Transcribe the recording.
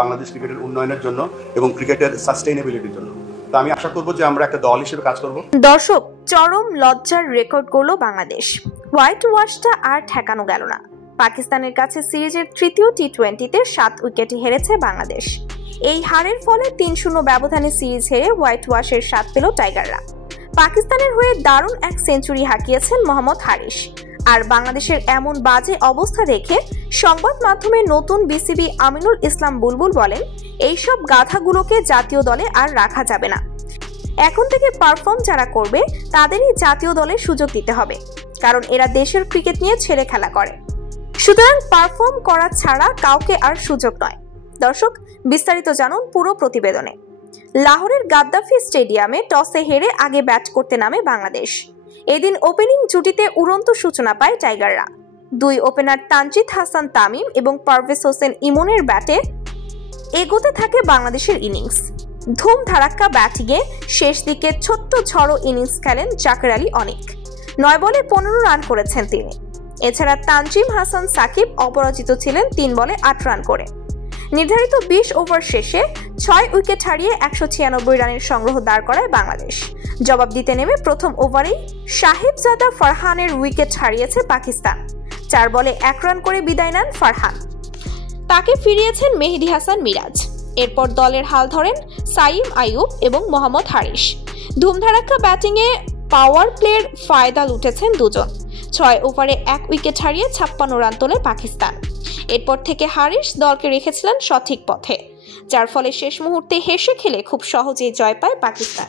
বাংলাদেশ ক্রিকেটের উন্নয়নের জন্য এবং ক্রিকেটের সাস্টেইনেবিলিটির জন্য। তো আমি আশা করব যে আমরা একটা দল হিসেবে কাজ করব। দর্শক, চরম লজ্জার রেকর্ড করলো বাংলাদেশ। হোয়াইট ওয়াশটা আর ঠেকানো গেল না। পাকিস্তানের কাছে সিরিজের তৃতীয় টি-20তে 7 উইকেটে হেরেছে বাংলাদেশ। এই হারের ফলে 3-0 ব্যবধানে সিরিজ হেরে হোয়াইট ওয়াশের স্বাদ পেল টাইগাররা। পাকিস্তানের হয়ে দারুণ এক সেঞ্চুরি হাঁকিয়েছেন মোহাম্মদ হারিস। আর বাংলাদেশের এমন বাজে অবস্থা দেখে সংবাদ মাধ্যমে নতুন বিসিবি আমিনুল ইসলাম বুলবুল বলেন, এইসব গাধাগুলোকে জাতীয় দলে আর রাখা যাবে না। এখন থেকে পারফর্ম যারা করবে তাদেরই জাতীয় দলে সুযোগ দিতে হবে, কারণ এরা দেশের ক্রিকেট নিয়ে ছেলে খেলা করে। সুতরাং পারফর্ম করা ছাড়া কাউকে আর সুযোগ নয়। দর্শক, বিস্তারিত জানুন পুরো প্রতিবেদনে। লাহোরের গাদ্দাফি স্টেডিয়ামে টসে হেরে আগে ব্যাট করতে নামে বাংলাদেশ। এদিন ওপেনিং জুটিতে উড়ন্ত সূচনা পায় টাইগাররা। দুই ওপেনার তানজিদ হাসান তামিম এবং পারভেজ হোসেন ইমনের ব্যাটে এগোতে থাকে বাংলাদেশের ইনিংস। ধুম ধারাক্কা ব্যাটিংয়ে শেষ দিকে ছোট্ট ঝড়ো ইনিংস খেলেন জাকের আলী অনিক। 9 বলে 15 রান করেছেন তিনি। এছাড়া তানজিম হাসান সাকিব অপরাজিত ছিলেন 3 বলে 8 রান করে। নির্ধারিত 20 ওভার শেষে 6 উইকেট হারিয়ে 196 রানের সংগ্রহ দাঁড় করায় বাংলাদেশ। জবাব দিতে নেমে প্রথম ওভারেই সাহেবজাদা ফারহানের উইকেট হারিয়েছে পাকিস্তান। 4 বলে 1 রান করে বিদায় নেন ফারহান। তাকে ফিরিয়েছেন মেহেদী হাসান মিরাজ। এরপর দলের হাল ধরেন সাইম আইয়ুব এবং মোহাম্মদ হারিস। ধুমধারাক্কা ব্যাটিংয়ে পাওয়ার প্লের ফায়দা লুটেছেন দুজন। 6 ওভারে 1 উইকেট হারিয়ে 56 রান তোলে পাকিস্তান। এরপর থেকে হারিস দলকে রেখেছিলেন সঠিক পথে, যার ফলে শেষ মুহূর্তে হেসে খেলে খুব সহজেই জয় পায় পাকিস্তান।